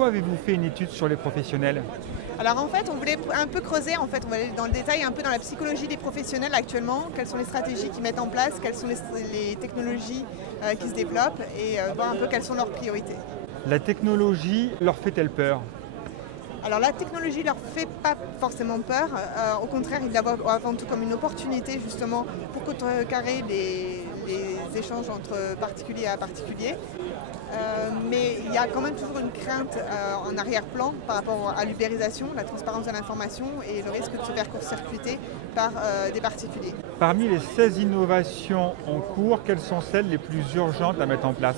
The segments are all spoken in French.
pourquoi avez-vous fait une étude sur les professionnels? Alors en fait, on voulait un peu creuser, on va aller dans le détail un peu dans la psychologie des professionnels actuellement, quelles sont les stratégies qu'ils mettent en place, quelles sont les technologies qui se développent et voir un peu quelles sont leurs priorités. La technologie leur fait-elle peur? Alors la technologie leur fait pas forcément peur, au contraire ils la voient avant tout comme une opportunité justement pour contrecarrer les échanges entre particulier à particulier. Mais il y a quand même toujours une crainte en arrière-plan par rapport à l'ubérisation, la transparence de l'information et le risque de se faire court-circuiter par des particuliers. Parmi les 16 innovations en cours, quelles sont celles les plus urgentes à mettre en place?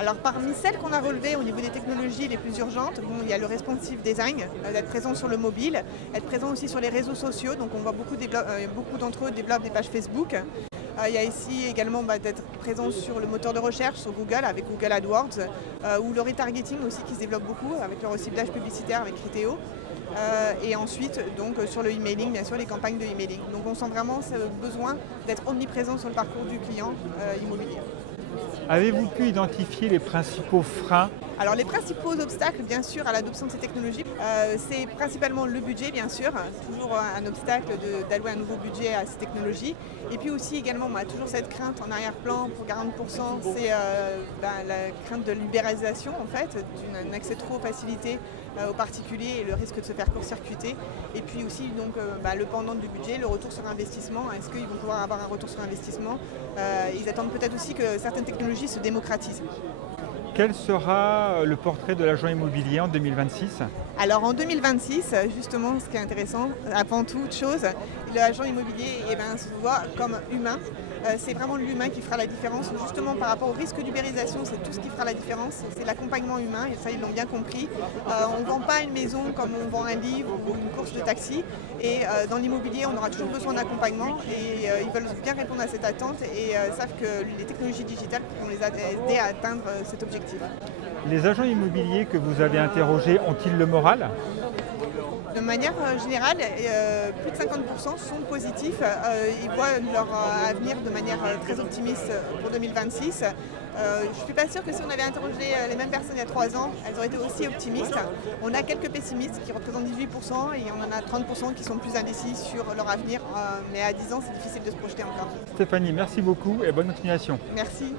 Alors parmi celles qu'on a relevées au niveau des technologies les plus urgentes, il y a le responsive design, d'être présent sur le mobile, être présent aussi sur les réseaux sociaux, donc on voit beaucoup d'entre eux développent des pages Facebook. Il y a ici également d'être présent sur le moteur de recherche, sur Google, avec Google AdWords, ou le retargeting aussi qui se développe beaucoup, avec le reciblage publicitaire avec Criteo. Et ensuite, donc, sur le emailing, bien sûr, les campagnes de emailing. Donc on sent vraiment ce besoin d'être omniprésent sur le parcours du client immobilier. Avez-vous pu identifier les principaux freins? Alors les principaux obstacles, bien sûr, à l'adoption de ces technologies, c'est principalement le budget, bien sûr, toujours un obstacle d'allouer un nouveau budget à ces technologies. Et puis aussi également, toujours cette crainte en arrière-plan pour 40%, c'est la crainte de libéralisation, en fait, d'un accès trop facilité aux particuliers et le risque de se faire court-circuiter. Et puis aussi donc, le pendant du budget, le retour sur investissement. Est-ce qu'ils vont pouvoir avoir un retour sur investissement? Ils attendent peut-être aussi que certaines technologies se démocratisent. Quel sera le portrait de l'agent immobilier en 2026? Alors en 2026, justement, ce qui est intéressant, avant toute chose, l'agent immobilier se voit comme humain. C'est vraiment l'humain qui fera la différence. Justement, par rapport au risque d'ubérisation, c'est tout ce qui fera la différence. C'est l'accompagnement humain, et ça, ils l'ont bien compris. On ne vend pas une maison comme on vend un livre ou une course de taxi. Et dans l'immobilier, on aura toujours besoin d'accompagnement. Et ils veulent bien répondre à cette attente et savent que les technologies digitales vont les aider à atteindre cet objectif. Les agents immobiliers que vous avez interrogés ont-ils le moral? De manière générale, plus de 50% sont positifs. Ils voient leur avenir de manière très optimiste pour 2026. Je ne suis pas sûre que si on avait interrogé les mêmes personnes il y a 3 ans, elles auraient été aussi optimistes. On a quelques pessimistes qui représentent 18% et on en a 30% qui sont plus indécis sur leur avenir. Mais à 10 ans, c'est difficile de se projeter encore. Stéphanie, merci beaucoup et bonne continuation. Merci.